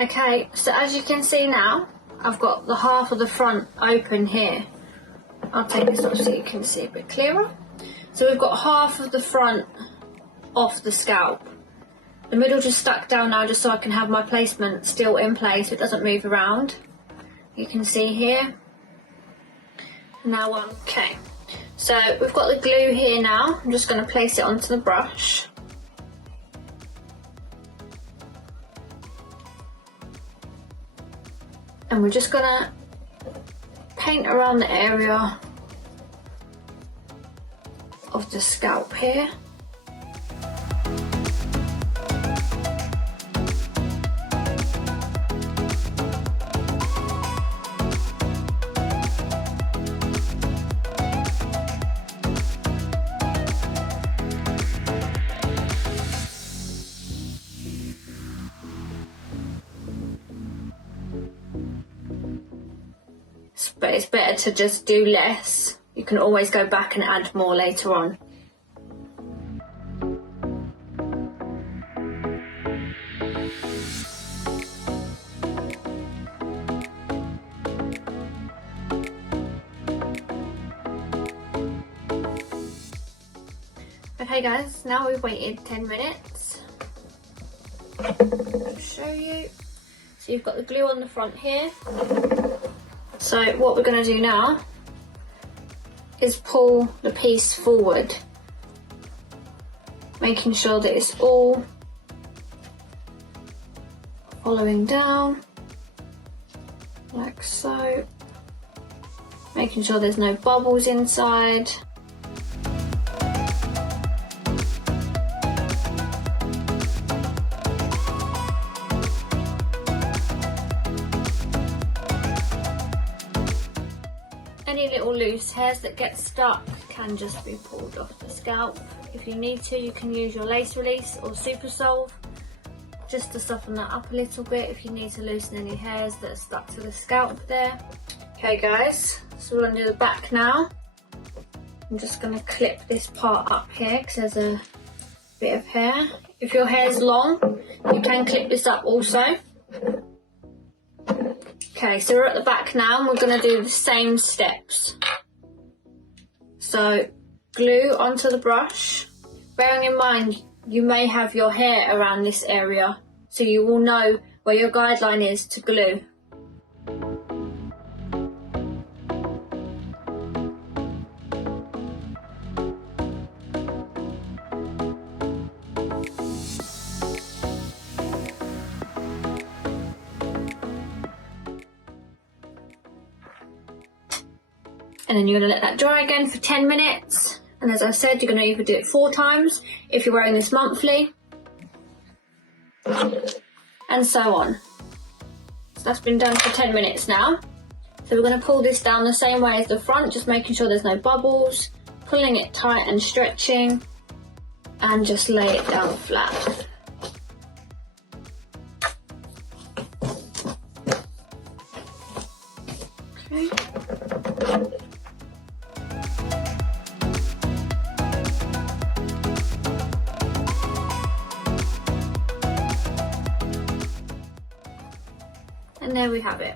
Okay, so as you can see now, I've got the half of the front open here. I'll take this off so you can see a bit clearer. So we've got half of the front off the scalp. The middle just stuck down now just so I can have my placement still in place so it doesn't move around. You can see here. Now okay, so we've got the glue here now. I'm just going to place it onto the brush. And we're just going to paint around the area of the scalp here. But it's better to just do less. You can always go back and add more later on. Okay guys, now we've waited 10 minutes. I'll show you. So you've got the glue on the front here. So what we're going to do now is pull the piece forward, making sure that it's all following down, like so, making sure there's no bubbles inside. Any little loose hairs that get stuck can just be pulled off the scalp. If you need to, you can use your lace release or super solve just to soften that up a little bit if you need to loosen any hairs that are stuck to the scalp there. Okay guys, so we're going to do the back now. I'm just going to clip this part up here because there's a bit of hair. If your hair's long, you can clip this up also. Okay, so we're at the back now and we're going to do the same steps. So glue onto the brush. Bearing in mind you may have your hair around this area, so you will know where your guideline is to glue. And then you're going to let that dry again for 10 minutes. And as I said, you're going to either do it 4 times if you're wearing this monthly, and so on. So that's been done for 10 minutes now. So we're going to pull this down the same way as the front, just making sure there's no bubbles, pulling it tight and stretching, and just lay it down flat. Okay. And there we have it.